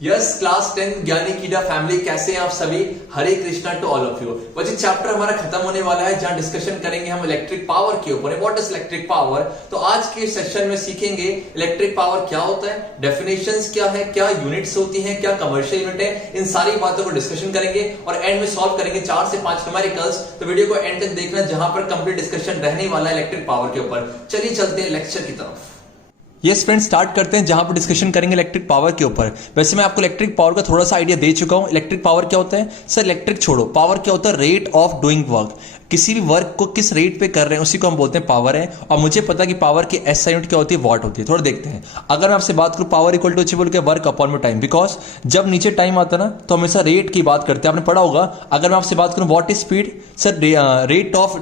Yes class 10 ज्ञानी कीड़ा family, कैसे हैं आप सभी। Hare Krishna to all of you. बच्चे चैप्टर हमारा खत्म होने वाला है जहां डिस्कशन करेंगे हम इलेक्ट्रिक पावर के ऊपर। What is electric power. तो आज के सेशन में सीखेंगे इलेक्ट्रिक पावर क्या होता है, डेफिनेशंस क्या है, क्या यूनिट्स होती हैं, क्या कमर्शियल यूनिट है, इन सारी बातों को डिस्कशन करेंगे और एंड में सॉल्व करेंगे 4 से 5 न्यूमेरिकल्स। तो वीडियो को एंड तक देखना जहां पर कंप्लीट डिस्कशन रहने वाला है इलेक्ट्रिक पावर के ऊपर। चलिए चलते हैं लेक्चर की तरफ। यस फ्रेंड्स, स्टार्ट करते हैं जहां पर डिस्कशन करेंगे इलेक्ट्रिक पावर के ऊपर। वैसे मैं आपको इलेक्ट्रिक पावर का थोड़ा सा आइडिया दे चुका हूं। इलेक्ट्रिक पावर क्या होता है सर, इलेक्ट्रिक छोड़ो, पावर क्या होता है, रेट ऑफ डूइंग वर्क। किसी भी वर्क को किस रेट पे कर रहे हैं उसी को हम बोलते हैं पावर है। और मुझे पता है कि पावर की एसआई यूनिट क्या होती है, वॉट होती है। थोड़ा देखते हैं। अगर मैं आपसे बात करूं पावर इक्वल टू बोल के वर्क अपॉन में टाइम, बिकॉज जब नीचे टाइम आता ना तो हमेशा रेट की बात करते हैं, आपने पढ़ा होगा। अगर मैं आपसे बात करूं what is speed, sir rate of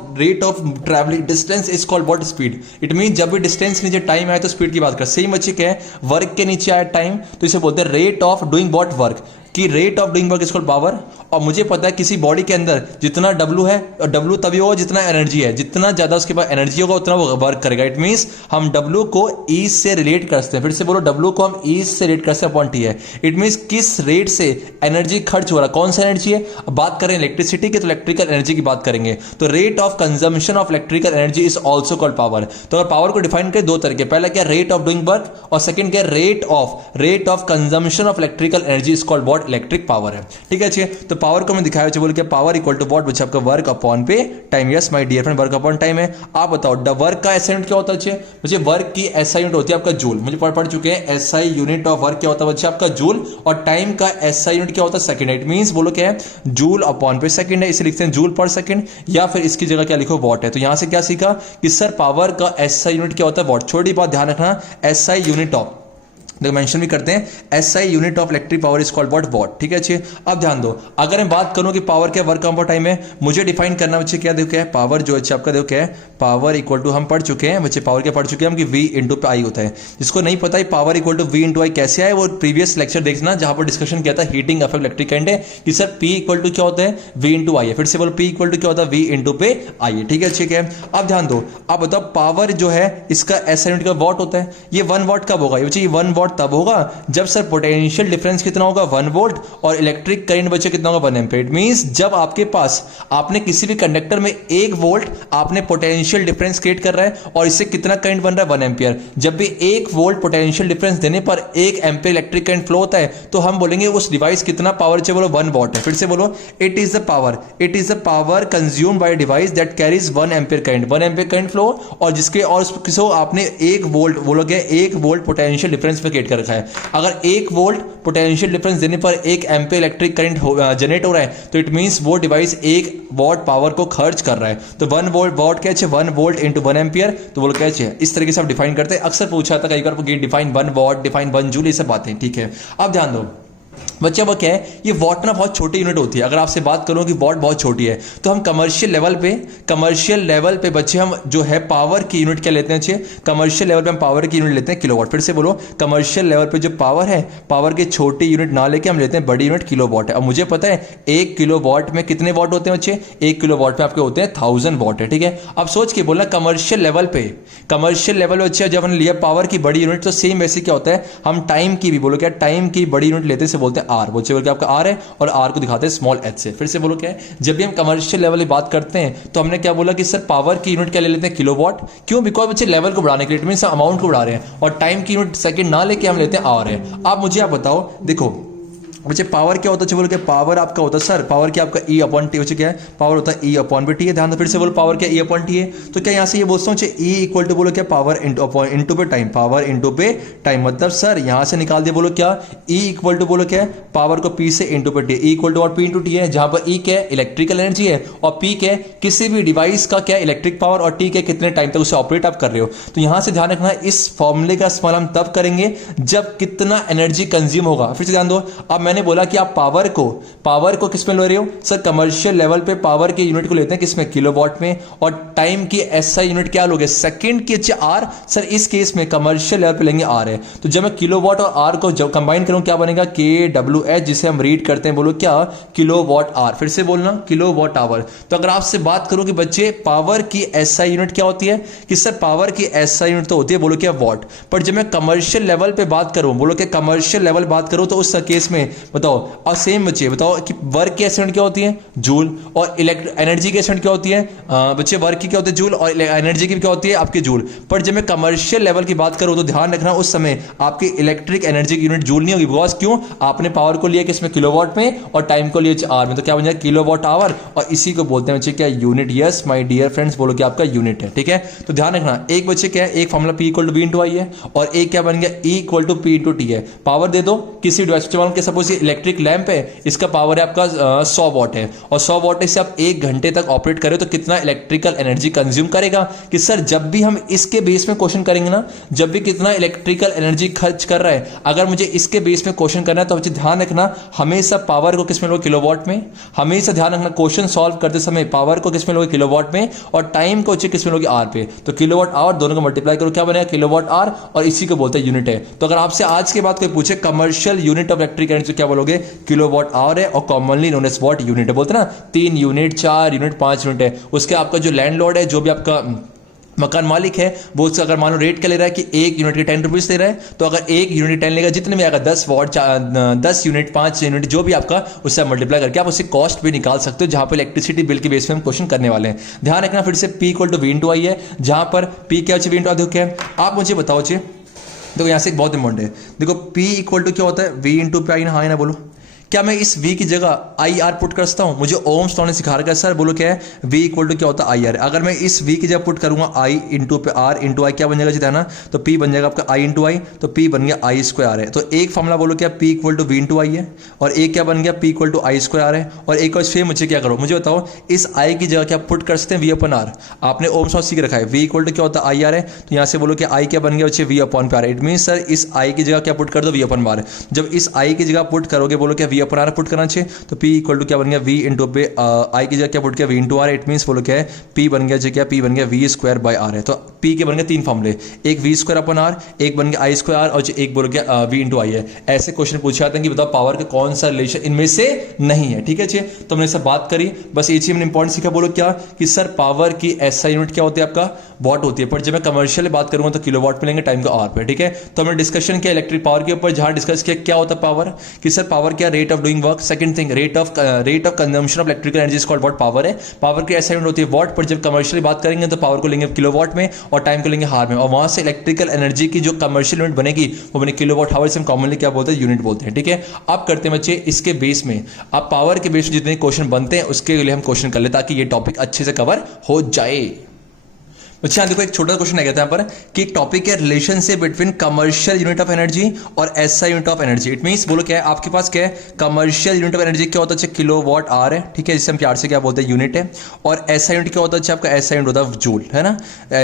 travelling distance is called what speed. It mean जब भी डिस्टेंस नीचे टाइम आए तो स्पीड की बात कर। सेम बच्चे क्या है, वर्क के नीचे आया टाइम तो इसे बोलते हैं rate of doing what work, कि rate of doing work is called power. और मुझे पता है किसी बॉडी के अंदर जितना W है, और W तभी होगा जितना एनर्जी है, जितना ज्यादा उसके पास एनर्जी होगा उतना वो वर्क करेगा। इट मींस हम W को E से रिलेट कर सकते हैं। फिर से बोलो, W को हम E से रिलेट कर सकते हैं अपॉन T है। इट मींस किस रेट से एनर्जी खर्च हो रहा है, कौन सा एनर्जी है। अब बात करें इलेक्ट्रिसिटी की तो इलेक्ट्रिकल एनर्जी की बात करेंगे तो rate of consumption of electrical energy is also called power. तो अगर पावर को डिफाइन करें दो तरीके, पहला क्या रेट ऑफ डूइंग वर्क और सेकंड क्या rate of consumption of electrical energy is called what, electric power है। ठीक है अच्छे, तो पावर को मैं दिखाया बोल के पावर इक्वल टू व्हाट बच्चे आपका वर्क अपॉन पे time. Yes my dear friend, work upon time है। आप बताओ वर्क का एसआई यूनिट क्या होता है बच्चे। मुझे वर्क की एसआई यूनिट होती है आपका जूल। मुझे पढ़ चुके हैं एसआई यूनिट ऑफ वर्क क्या होता है बच्चे आपका जूल। और टाइम का एसआई यूनिट क्या होता है सेकंड। इट मींस बोलो क्या है, जूल अपॉन पे सेकंड है, इसे लिखते हैं जूल पर सेकंड, या फिर इसकी जगह क्या लिखो वॉट है। तो यहां से क्या सीखा कि सर पावर का एसआई यूनिट क्या होता है वॉट। छोटी बात ध्यान रखना, एसआई यूनिट ऑफ देखो मेंशन भी करते हैं, SI unit of electric power is called what what. ठीक है अच्छे, अब ध्यान दो। अगर मैं बात करूं कि पावर क्या वर्क अपॉन टाइम है, मुझे डिफाइन करना बच्चे क्या देखो क्या है पावर जो अच्छे आपका देखो क्या है पावर इक्वल टू, हम पढ़ चुके हैं बच्चे पावर क्या पढ़ चुके हैं हम कि V इंटू पे आई होता है। जिसको नहीं पता है power equal to V into I कैसे आए, वो प्रीवियस लेक्चर देखना जहां पर डिस्कशन किया था हीटिंग अफेक्ट इलेक्ट्रिक करंट है कि सर P इक्वल टू क्या होता है V इंटू आई है। फिर से बोलो P इक्वल टू क्या होता है V इंटू पे आई है। ठीक है अच्छे क्या है, अब ध्यान दो। अब बताओ पावर जो है इसका एसआई यूनिट का वॉट होता है। ये 1 वॉट कब होगा, ये 1 वॉट तब होगा जब सर पोटेंशियल डिफरेंस कितना होगा 1 वोल्ट और इलेक्ट्रिक करंट बचे कितना होगा 1 एम्पीयर। इट मींस जब आपके पास आपने किसी भी कंडक्टर में 1 वोल्ट आपने पोटेंशियल डिफरेंस क्रिएट कर रहा है और इससे कितना करंट बन रहा है 1 एम्पीयर। जब भी 1 वोल्ट पोटेंशियल डिफरेंस देने पर 1 एम्पीयर इलेक्ट्रिक करंट फ्लो होता है तो हम बोलेंगे उस डिवाइस कितना पावर चाहिए, बोलो 1 वॉट है। फिर से बोलो, it is the power consumed by device that carries 1 ampere current, 1 ampere current flow और जिसके और किसो आपने 1 वोल्ट बोलोगे 1 वोल्ट पोटेंशियल डिफरेंस पे क्रिएट कर रखा है। अगर 1 वोल्ट पोटेंशियल डिफरेंस देने पर 1 एम्पीयर इलेक्ट्रिक करंट जनरेट हो रहा है तो इट मींस वो डिवाइस 1 वॉट पावर को खर्च कर रहा है। तो 1 वोल्ट क्या है 1 वोल्ट इंटू 1 एम्पीयर, तो बोलो क्या है इस तरीके से आप डिफाइन करते हैं। अक्सर पूछा था कई बार डिफाइन 1 वॉट, डिफाइन 1 जूल, ये सब बातें। ठीक है, अब ध्यान दो बच्चा वो क्या है, ये वॉट ना बहुत छोटी यूनिट होती है। अगर आपसे बात करूं कि वॉट बहुत छोटी है तो हम कमर्शियल लेवल पे बच्चे हम जो है पावर की यूनिट क्या लेते हैं अच्छे, कमर्शियल लेवल पे हम पावर की यूनिट लेते हैं किलोवाट। फिर से बोलो, कमर्शियल लेवल पे जो पावर है पावर की छोटी यूनिट ना लेके हम लेते हैं बड़ी यूनिट किलोवाट है। अब मुझे पता है 1 किलोवाट में कितने वॉट होते हैं बच्चे, 1 किलोवाट में आपके होते हैं 1000 वॉट है। ठीक है, अब सोच के बोलना कमर्शियल लेवल पे बच्चे जब हमने लिया पावर की बड़ी यूनिट तो सेम वैसे क्या होता है हम टाइम की भी बोलो क्या टाइम की बड़ी यूनिट लेते से बोलते हैं आर। बोलते बोल के आपका आर है और आर को दिखाते हैं स्मॉल एच से। फिर से बोलो क्या है, जब भी हम कमर्शियल लेवल की बात करते हैं तो हमने क्या बोला कि सर पावर की यूनिट क्या ले लेते हैं किलोवाट। क्यों, बिकॉज बच्चे लेवल को बढ़ाने के लिए, इट मींस अमाउंट को बढ़ा रहे हैं। और टाइम की यूनिट सेकंड ना लेके हम लेते हैं आवर है। अब मुझे आप बताओ, देखो बच्चे पावर क्या होता है, बोलो क्या पावर आपका होता है सर पावर क्या आपका E अपॉन टी। बच्चे क्या है पावर होता है E अपॉन पे टी है। ध्यान दो, फिर से बोलो पावर क्या E अपॉन टी है। तो क्या यहाँ से ये बोलता हूँ E इक्वल टू बोलो क्या पावर इंटू पे टाइम, पावर इंटू पे टाइम। मतलब सर यहाँ से निकाल दिया बोलो क्या E इक्वल टू बोलो क्या पावर को P से इंटू पे टी, E इक्वल टू और P इंटू टी है, जहां पर E क्या है इलेक्ट्रिकल एनर्जी है और P क्या है किसी भी डिवाइस का क्या इलेक्ट्रिक पावर और T क्या कितने टाइम तक उसे ऑपरेट आप कर रहे हो। तो यहां से ध्यान रखना इस फॉर्मूले का इस्तेमाल हम तब करेंगे जब कितना एनर्जी कंज्यूम होगा। फिर से ध्यान दो, अब मैंने मैंने बोला कि आप पावर को किस में ले रहे हो सर, कमर्शियल लेवल पे पावर के यूनिट को लेते हैं किसमें, किलोवाट में, और टाइम की एसआई यूनिट क्या लोगे, सेकंड की आर। सर इस केस में कमर्शियल लेवल पे लेंगे आर है, तो जब मैं किलोवाट और आर को जब कंबाइन करूं क्या बनेगा, के डब्ल्यू एच, जिसे हम रीड करते हैं, बोलो क्या, किलोवाट आर। फिर से बोलना किलोवाट आवर। तो अगर आपसे बात करूं कि बच्चे पावर की एसआई यूनिट क्या होती है, कि सर पावर की एसआई यूनिट तो होती है बोलो क्या, वॉट। पर जब मैं कमर्शियल लेवल पे बात करूं, बोलो क्या कमर्शियल लेवल बात करूं, तो उस केस में बताओ, और सेम बच्चे बताओ कि वर्क की एसआई यूनिट क्या होती है, जूल, और एनर्जी की एसआई यूनिट क्या होती है बच्चे, वर्क की क्या होती है, जूल, और एनर्जी की क्या होती है आपकी जूल। पर जब मैं कमर्शियल लेवल की बात करूं तो ध्यान रखना उस समय आपकी इलेक्ट्रिक एनर्जी की यूनिट जूल नहीं होगी, बिकॉज क्यों, आपने पावर को लिया किसमें, किलोवाट में, और टाइम को लिया आर में, तो क्या बन जाएगा, किलोवाट आवर। और इसी को बोलते हैं बच्चे क्या, unit. Yes my dear friends, बोलो कि आपका यूनिट है, ठीक है। तो ध्यान रखना, एक बच्चे क्या है, एक formula P equal to V into I है, और एक क्या बन गया, E equal to P into T है। पावर दे दो किसी डिवाइस के, सपोज ये इलेक्ट्रिक लैंप है, इसका पावर है आपका 100 वॉट है, और 100 वॉट से आप 1 घंटे तक ऑपरेट करें तो कितना इलेक्ट्रिकल एनर्जी कंज्यूम करेगा। कि सर जब भी हम इसके बेस में क्वेश्चन करेंगे ना, जब भी कितना इलेक्ट्रिकल एनर्जी खर्च कर रहा है, अगर मुझे इसके बेस में क्वेश्चन करना है तो मुझे ध्यान रखना हमेशा पावर को किसमें लोगे, किलोवाट में। हमेशा ध्यान रखना क्वेश्चन सॉल्व करते समय पावर को किसमें लोगे, किलोवाट में, और टाइम को किसमें लोगे, आर पे। तो किलोवाट आवर दोनों को मल्टीप्लाई करो, क्या बनेगा, किलोवाट आर, और इसी को बोलते हैं यूनिट है। तो अगर आपसे आज के बाद कोई पूछे commercial unit of electric energy, क्या बोलोगे, किलोवाट आवर है, और commonly known as what, unit है। बोलते ना 3 यूनिट, 4 यूनिट, 5 यूनिट है। उसके आपका जो लैंडलॉर्ड है, जो भी आपका मकान मालिक है, वो उससे अगर मान लो रेट क्या ले रहा है कि 1 यूनिट के 10 रुपीज ले रहा है, तो अगर 1 यूनिट 10 लेगा, जितने में आएगा 10 वॉट, 10 यूनिट, 5 यूनिट, जो भी आपका, उससे मल्टीप्लाई करके आप उससे कॉस्ट भी निकाल सकते हो, जहां पर इलेक्ट्रिसिटी बिल के बेस पे हम क्वेश्चन करने वाले हैं। ध्यान रखना फिर से P equal to V into I है, जहां पर P क्या V इंटू आई है। आप मुझे बताओ जी, देखो यहाँ से एक बहुत इंपॉर्टेंट है, देखो P इक्वल टू क्या होता है, V इंटू पे आई ना, हाँ है ना, बोलो क्या मैं इस V की जगह आई आर पुट कर सकता हूं। मुझे ओम्स लॉ ने सिखा रखा है सर, बोलो क्या है, V इक्वल टू क्या होता है, आई आर। अगर मैं इस V की जगह पुट करूंगा आई इंटू पे आर इंटू आई, क्या बन जाएगा जितना ना, तो P बन जाएगा आपका I इंटू आई, तो P बन गया आई स्क्वायर आर है। तो एक फॉर्मूला बोलो क्या, P equal to V into I है, और एक क्या बन गया, P equal to I square R है। और एक और फिर मुझे क्या करो, मुझे बताओ इस I की जगह क्या पुट कर सकते हैं, V अपन आर। आपने ओम्स लॉ सीख रखा है, V इक्वल टू क्या होता है, आई आर है, तो यहाँ से बोलो कि I क्या बन गया बच्चे, V अपॉन पे आर। इट मीन सर इस I की जगह क्या पुट कर दो, V अपॉन आर। जब इस I की जगह पुट करोगे, बोलो क्या, V अपॉन आर पुट करना, तो P इक्वल टू क्या बन गया, V इंटू पे आई की जगह क्या पुट किया, V into R. It means बोलो क्या है, P बन गया क्या, P बन गया V स्क्वायर बाय आर है। तो P के बन गए 3 फॉर्मूले, एक V स्क्वायर अपन आर, एक बन गया आई स्क्वायर आर, और एक बोलो क्या V इंटू आई है। ऐसे क्वेश्चन पूछे जाते हैं कि बताओ पावर का कौन सा रिलेशन इनमें से नहीं है, ठीक है जी। तो हमने सब बात करी, बस ये चीज हमने इंपॉर्टेंट सीखा, बोलो क्या, कि सर पावर की एसआई यूनिट क्या होती है आपका, वॉट होती है। पर जब मैं कमर्शियल बात करूंगा तो किलोवाट पे लेंगे, टाइम का आवर पे, ठीक है। तो हमने डिस्कशन किया इलेक्ट्रिक पावर के ऊपर, जहां डिस्कस किया क्या होता है पावर, कि सर पावर क्या, rate of doing work. Second thing, rate of consumption of electrical energy is called what, power है। पावर की एसआई यूनिट होती है वॉट, पर जब कमर्शियल बात करेंगे तो पावर को लेंगे किलोवाट में, और टाइम को लेंगे हार में, और वहां से इलेक्ट्रिकल एनर्जी की जो कमर्शियल यूनिट बनेगी वो बने किलोवाट हावर, से हम कॉमनली क्या बोलते हैं, यूनिट बोलते हैं, ठीक है। अब करते हैं बच्चे इसके बेस में, अब पावर के बेस में जितने क्वेश्चन बनते हैं उसके लिए हम क्वेश्चन कर ले, ताकि ये टॉपिक अच्छे से कवर हो जाए। अच्छा देखो एक छोटा क्वेश्चन आ गया था यहाँ पर कि एक टॉपिक है relationship between commercial unit of energy और SI unit of energy. It means बोलो क्या है, आपके पास क्या है, कमर्शियल यूनिट ऑफ एनर्जी क्या होता है, किलोवाट आवर है, ठीक है, जिसे हम प्यार से क्या बोलते हैं, यूनिट है। और एसआई यूनिट क्या होता है आपका, एसआई यूनिट होता है जूल, है ना,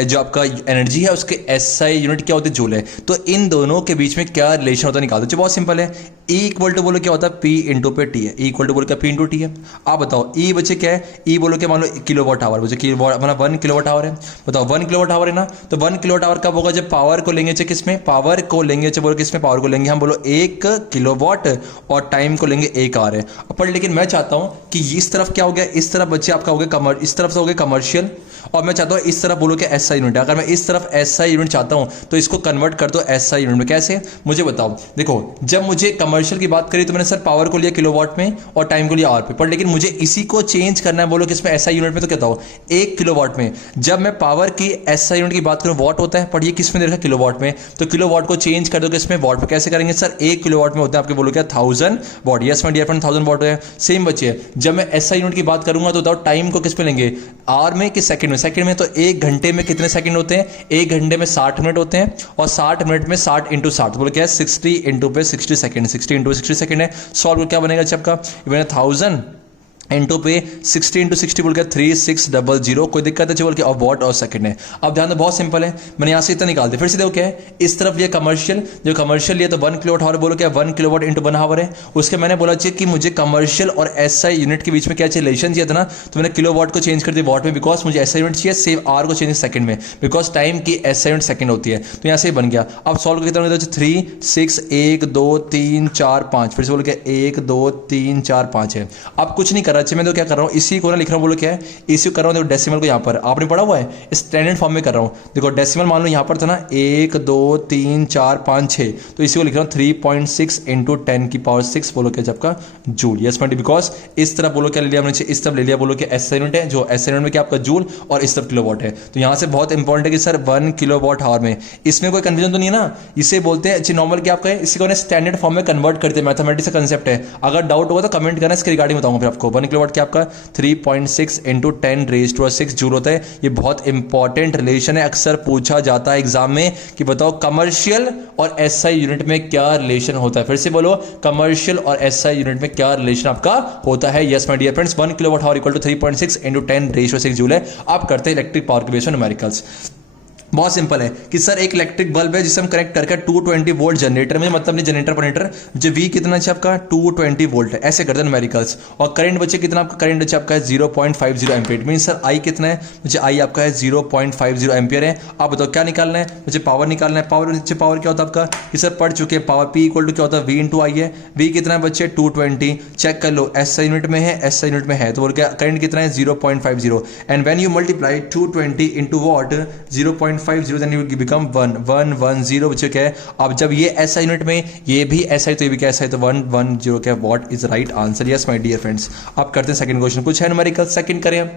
जो आपका एनर्जी है उसके एसआई यूनिट क्या होती है, जूल है। तो इन दोनों के बीच में क्या रिलेशन होता है निकाल दो, बहुत सिंपल है। E इक्वल टू बोलो क्या होता है, P इंटू पे टी है। E इक्वल टू बोलो क्या, P इंटू टी है। आप बताओ E बच्चे क्या है, E बोलो क्या, मान लो किलोवाट आवर, बच्चे किलोवाट मतलब 1 किलोवाट आवर है। बताओ 1 किलोवाट आवर है ना, तो 1 किलोवाट आवर कब होगा, जब पावर को लेंगे किसमें, पावर को लेंगे बोलो किसमें, पावर को लेंगे हम बोलो 1 किलोवाट, और टाइम को लेंगे 1 आवर है। पर लेकिन मैं चाहता हूं कि इस तरफ क्या हो गया, इस तरफ बच्चे आपका हो गया इस तरफ से हो गया कमर्शियल, और मैं चाहता हूं इस तरफ बोलो कि एसआई यूनिट है। अगर मैं इस तरफ एसआई यूनिट चाहता हूं तो इसको कन्वर्ट कर दो एसआई यूनिट में। कैसे, मुझे बताओ। देखो जब मुझे कमर्शियल की बात करी तो मैंने सर पावर को लिया किलोवाट में और टाइम को लिया आवर पे, पर लेकिन मुझे इसी को चेंज करना है बोलो कि इसमें एसआई यूनिट में, तो कहता हूं 1 किलोवाट में। जब मैं पावर की एसआई यूनिट की बात करूं वॉट होता है, पर ये किस में दे रखा है, किलोवाट में, तो किलोवाट को चेंज कर दो किसमें, वॉट पे। कैसे करेंगे सर, 1 किलोवाट में होता है आपके बोलो क्या, 1000 watt. Yes my dear friend, 1000 watt है। सेम बच्चे जब मैं एसआई यूनिट की बात करूंगा तो बताओ टाइम को किस पे लेंगे, आवर में कि सेकंड में। सेकंड में तो 1 घंटे में कितने सेकंड होते हैं, 1 घंटे में 60 मिनट होते हैं, और 60 मिनट में 60 इंटू 60 बोलो क्या है, 60 इंटू पे 60 सेकंड, 60 इंटू 60 सेकंड है। सॉल्व क्या बनेगा आपका, 1000 इनटू पे 60 इंटू 60 बोल के 3600, कोई दिक्कत है बोल के और वॉट और सेकंड है। अब ध्यान दो बहुत सिंपल है, मैंने यहाँ से इतना निकाल दिया। फिर से देखो क्या है, इस तरफ ये कमर्शियल, जो कमर्शियल ये तो 1 किलोवाट आवर बोलो क्या 1 किलोवाट इंटू 1 आवर है। उसके मैंने बोला चाहिए कि मुझे कमर्शियल और एसआई यूनिट के बीच में क्या चाहिए, रिलेशन चाहिए था ना, तो मैंने किलोवाट को चेंज कर दिया वॉट में, बिकॉज मुझे एसआई यूनिट चाहिए, सेव आर को चेंज सेकंड में, बिकॉज टाइम की एसआई यूनिट सेकंड होती है। तो यहाँ से बन गया। अब सॉल्व कितना होता है 3 6 1 2 3 4 5, फिर से बोल के 1 2 3 4 5 है। अब कुछ नहीं कर रहा, मैं तो क्या कर रहा हूँ, इसी को ना लिख रहा हूँ, बोलो क्या है, इसी को कर रहा हूँ। देखो डेसिमल को यहाँ पर आपने पढ़ा हुआ है, स्टैंडर्ड फॉर्म में कर रहा हूँ। देखो डेसिमल मान लो यहाँ पर था ना 1 2 3 4 5 6, तो इसी को लिख रहा हूँ 3.6 इंटू 10 की पावर 6 बोलो क्या आपका जूल। यस माइटी, बिकॉज इस तरफ बोलो क्या ले लिया हमने, इस तरफ ले लिया बोलो क्या एसआई यूनिट है, जो एसआई यूनिट में क्या आपका जूल और इस तरफ किलोवाट है। तो यहाँ से बहुत इंपॉर्टेंट है कि सर 1 किलोवाट आवर में, इसमें कोई कंफ्यूजन तो नहीं है ना, इसे बोलते हैं अच्छी नॉर्मल क्या आपका है, इसी को स्टैंडर्ड फॉर्म में कन्वर्ट करते हैं, मैथमेटिक्स का कंसेप्ट है। अगर डाउट होगा तो कमेंट करना, इसके रिगार्डिंग बताऊंगा फिर आपको। 1 किलोवाट क्या आपका 3.6 इंटू 10 रेज टू 6 जूल होता है। ये बहुत इंपॉर्टेंट रिलेशन है, अक्सर पूछा जाता है एग्जाम में कि बताओ कमर्शियल और एसआई यूनिट में क्या रिलेशन होता है। फिर से बोलो, कमर्शियल और एसआई यूनिट में क्या रिलेशन आपका होता है। Yes my dear friends, 1 kilowatt hour equal to 3.6 into 10 raise to 6 joule है। आप करते हैं इलेक्ट्रिक पावर के बेस पर न्यूमेरिकल्स। बहुत सिंपल है कि सर एक इलेक्ट्रिक बल्ब है जिसे हम कनेक्ट करके 220 वोल्ट जनरेटर में, मतलब नहीं जनरेटर पर जो वी कितना है आपका 220 वोल्ट है, ऐसे करते हैं न्यूमेरिकल्स। और करंट बचे कितना आपका, करंट बचे आपका है 0.50 एम्पियर। मीन सर आई कितना है, मुझे आई आपका है 0.50 एम्पियर है। आप बताओ क्या निकालना है, मुझे पावर निकालना है। पावर नीचे पावर क्या होता है आपका, ये सर पढ़ चुके हैं, पावर पी इक्वल टू क्या होता है वी इंटू आई है। वी कितना है बच्चे 220, चेक कर लो एसआई यूनिट में है, एसआई यूनिट में है, तो बोल क्या करंट कितना है 0.50। And when you multiply 220 into what 0.50, then you become 110 बच्चे क्या है। अब जब ये एसआई यूनिट में, ये भी एसआई तो ये भी क्या एसआई, तो 110 क्या watt is right answer. Yes my dear friends, अब करते हैं सेकंड क्वेश्चन। कुछ है न्यूमेरिकल सेकंड करें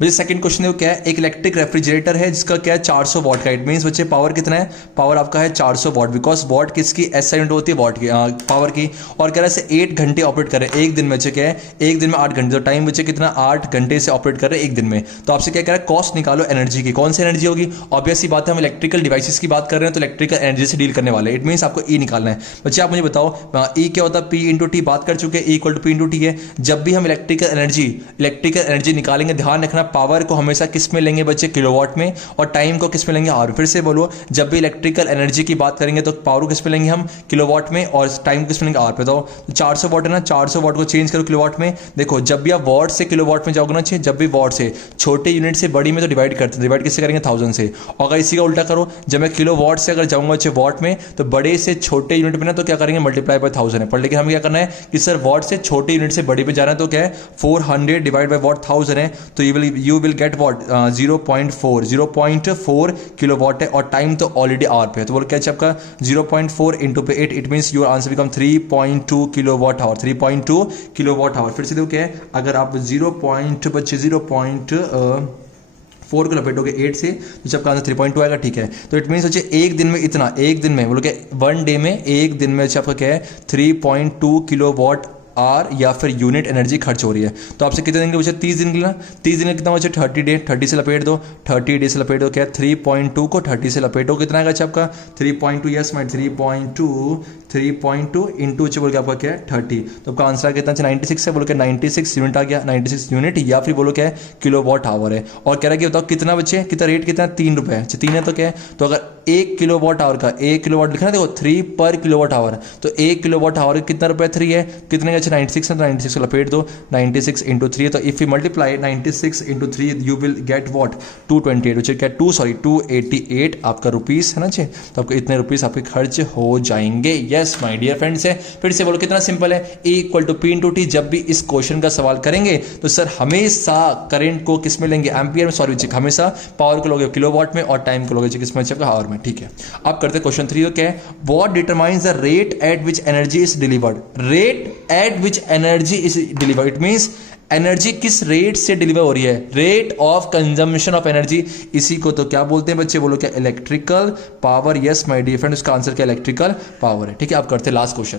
मुझे। सेकंड क्वेश्चन क्या है, एक इलेक्ट्रिक रेफ्रिजरेटर है जिसका क्या है 400 वॉट का। इट मींस बच्चे पावर कितना है, पावर आपका है 400 वॉट, बिकॉज वॉट किसकी एसआई यूनिट होती है वॉट की, पावर की। और कह रहा है 8 घंटे ऑपरेट कर रहे हैं एक दिन में, बच्चे क्या है एक दिन में 8 घंटे, तो टाइम बच्चे कितना 8 घंटे से ऑपरेट कर रहे हैं एक दिन में। तो आपसे क्या कह रहा है, कॉस्ट निकालो एनर्जी की। कौन सी एनर्जी होगी, ऑब्वियस सी बात है, हम इलेक्ट्रिकल डिवाइसेस की बात कर रहे हैं तो इलेक्ट्रिकल एनर्जी से डील करने वाले हैं। इट मींस आपको ई निकालना है। बच्चे आप मुझे बताओ ई क्या होता है, पी इंटू टी बात कर चुके हैं, E equal to P into T है। जब भी हम इलेक्ट्रिकल एनर्जी निकालेंगे, ध्यान रखना पावर को हमेशा किस में लेंगे बच्चे, किलोवाट में, और टाइम को किस में लेंगे, आवर। फिर से बोलो, जब भी इलेक्ट्रिकल एनर्जी की बात करेंगे तो पावर को किस में लेंगे हम, किलोवाट में, और टाइम को किस में लेंगे, आवर पे। तो 400 वॉट है ना, 400 वॉट को चेंज करो किलोवाट में। देखो जब भी आप वॉट से किलोवाट में जाओगे ना, जब भी वॉट से छोटे यूनिट से बड़ी में तो डिवाइड करते हैं, डिवाइड किससे करेंगे 1000 से। और अगर इसी का उल्टा करो, जब मैं किलोवाट से अगर जाऊंगा बच्चे वॉट में, तो बड़े से छोटे यूनिट में ना तो क्या करेंगे मल्टीप्लाई बाय 1000 है। पर लेकिन हमें क्या करना है कि सर वॉट से छोटे यूनिट से बड़ी पे जाना है, तो क्या है 400 डिवाइड बाय वॉट 1000 है, तो you will get what 0.4 kilowatt है, और टाइम तो ऑलरेडी आवर पे है, तो बोल क्या आपका 0.4 इंटू पे 8, it means your answer become 3.2 kilowatt hour, 3.2 kilowatt hour. फिर से देखो क्या है, अगर आप 0.4 को लपेटोगे 8 से तो जब का आंसर 3.2 आएगा, ठीक है। तो इट मींस एक दिन में इतना, एक दिन में बोलो क्या 1 डे में, एक दिन में आपका क्या है 3.2 किलोवाट आर या फिर यूनिट एनर्जी खर्च हो रही है। तो आपसे कितने दिन के बचे 30 दिन के लिए, 30 दिन का कितना बचे 30 डे, 30 से लपेट दो, 30 डे से लपेट दो, क्या 3.2 को 30 से लपेटो, कितना आएगा आपका 3.2। यस माइट 3.2 इंटू बोल के आपका क्या है 30, तो आपका आंसर कितना 96 है, बोलो क्या 96 यूनिट आ गया, 96 यूनिट, या फिर बोलो क्या है किलोवाट आवर है। और कह रहा है कि बताओ कितना बचे, कितना रेट कितना 3 रुपये, 3 है तो क्या है, तो अगर 1 किलोवाट आवर का 1 किलोवाट लिखना देखो 3 पर किलोवाट आवर, तो 1 किलोवाट आवर कितना रुपये 3 है, कितने का 96 है, तो 96 को लपेट दो, 96 इंटू 3 है, तो if you multiply 96 into 3 you will get what 228, which क्या 288 आपका रुपीस है ना चे, तो आपको इतने रुपीस आपके खर्च हो जाएंगे। यस माय डियर फ्रेंड्स है, फिर से बोलो कितना सिंपल है, E equal to P into T. जब भी इस क्वेश्चन का सवाल करेंगे तो सर हमेशा करंट को किस में लेंगे, एम्पियर में, सॉरी हमेशा पावर को लोगे किलोवाट में, और टाइम को लोगे किस में, आवर में, ठीक है। अब करते हैं क्वेश्चन 3, क्या है, what determines the rate at which energy is delivered, rate at which energy is delivered, it means energy किस रेट से डिलीवर हो रही है, rate of consumption of energy, इसी को तो क्या बोलते हैं बच्चे, बोलो क्या electrical power. Yes my dear friend, उसका आंसर क्या इलेक्ट्रिकल पावर है, ठीक है। आप करते हैं last question.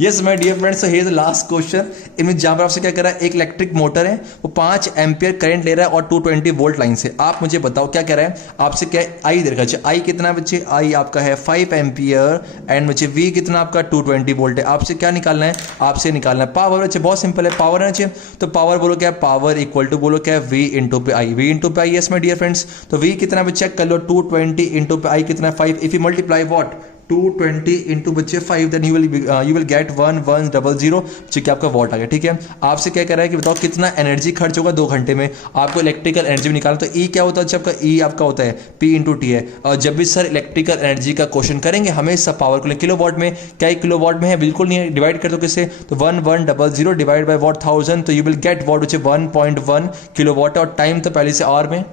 Yes my dear friends, so here is the last question. इनमें जहां पर आपसे क्या कर रहा है, एक इलेक्ट्रिक मोटर है, वो 5 एम्पियर करंट ले रहा है और 220 वोल्ट लाइन से। आप मुझे बताओ क्या कह रहा है आपसे, क्या आई दे रखा है, आई कितना है बच्चे, आई आपका है 5 एम्पियर एंड बच्चे वी कितना आपका 220 वोल्ट है। आपसे क्या निकालना है, आपसे निकालना है पावर। बच्चे बहुत सिंपल है, पावर है बच्चे, तो पावर बोलो क्या है, पावर इक्वल टू बोलो क्या है, वी इंटू पे आई, वी इंटू पे आई। यस माय डियर फ्रेंड्स, तो वी कितना है चेक कर लो, 220 इंटू पे आई कितना है 5। If you multiply what 220 into बच्चे 5, देन यू विल गेट 1100, क्या आपका वॉट आ गया। ठीक है, आपसे क्या कह रहा है कि बताओ कितना एनर्जी खर्च होगा 2 घंटे में, आपको इलेक्ट्रिकल एनर्जी निकालना। तो ई क्या होता है, जब आपका ई आपका होता है पी इंटू टी है। और जब भी सर इलेक्ट्रिकल एनर्जी का क्वेश्चन करेंगे हमेशा पावर को किलो वॉट में, क्या किलो वॉट में है, बिल्कुल नहीं है, डिवाइड कर दो किससे, तो 1100 डिवाइड बाई वॉट 1000, तो यू विल गेट वॉट बच्चे 1.1 किलो वॉट। और टाइम तो पहले से आवर में,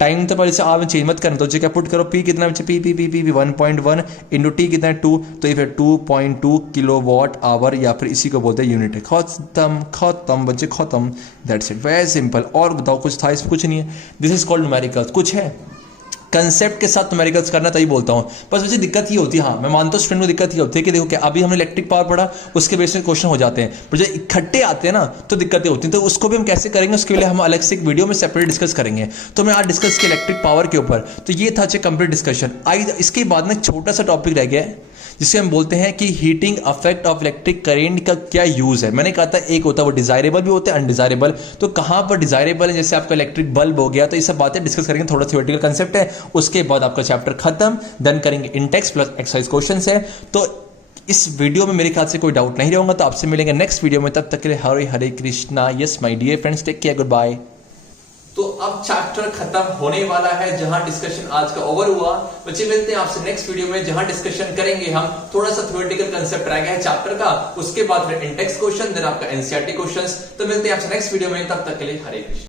टाइम तो पहले से आप चेंज मत करना, तो क्या पुट करो, पी कितना बच्चे, पी 1.1 इंटू टी कितना है 2, तो ये फिर 2.2 किलो वॉट आवर, या फिर इसी को बोलते हैं यूनिट है। खत्म बच्चे, खत्म, दैट्स इट, वेरी सिंपल। और बताओ कुछ था इसमें, कुछ नहीं है, दिस इज कॉल्ड न्यूमेरिकल्स। कुछ है कंसेप्ट के साथ न्यूमेरिकल्स करना, तभी बोलता हूं। बस मुझे दिक्कत ही होती है, हाँ मैं मानता हूं स्टूडेंट को दिक्कत ही होती है कि देखो क्या अभी हमने इलेक्ट्रिक पावर पढ़ा, उसके बेस में क्वेश्चन हो जाते हैं, पर जब इकट्ठे आते हैं ना तो दिक्कतें होती हैं। तो उसको भी हम कैसे करेंगे, उसके लिए हम अलग से एक वीडियो में सेपरेट डिस्कस करेंगे। तो मैं आज डिस्कस किया इलेक्ट्रिक पावर के ऊपर, तो ये था कंप्लीट डिस्कशन। इसके बाद में छोटा सा टॉपिक रह गया है जिसे हम बोलते हैं कि heating effect of electric current का क्या यूज है। मैंने कहा था एक होता है वो डिजायरेबल भी होता है अनडिजायरेबल, तो कहां पर डिजायरेबल है, जैसे आपका इलेक्ट्रिक बल्ब हो गया, तो ये सब बातें डिस्कस करेंगे, थोड़ा थ्योरेटिकल कंसेप्ट है। उसके बाद आपका चैप्टर खत्म, देन करेंगे इंटेक्स प्लस एक्सरसाइज क्वेश्चंस है। तो इस वीडियो में मेरे ख्याल से कोई डाउट नहीं रहूंगा, तो आपसे मिलेंगे नेक्स्ट वीडियो में, तब तक के लिए Hare Hare Krishna. Yes my dear friends, take care, good bye. तो अब चैप्टर खत्म होने वाला है, जहां डिस्कशन आज का ओवर हुआ। बच्चे मिलते हैं आपसे नेक्स्ट वीडियो में, जहां डिस्कशन करेंगे हम थोड़ा सा थ्योरेटिकल कंसेप्ट रह गया है चैप्टर का, उसके बाद फिर इंटेक्स क्वेश्चन, देन आपका एनसीईआरटी क्वेश्चंस। तो मिलते हैं आपसे नेक्स्ट वीडियो में, तब तक के लिए हरे कृष्ण।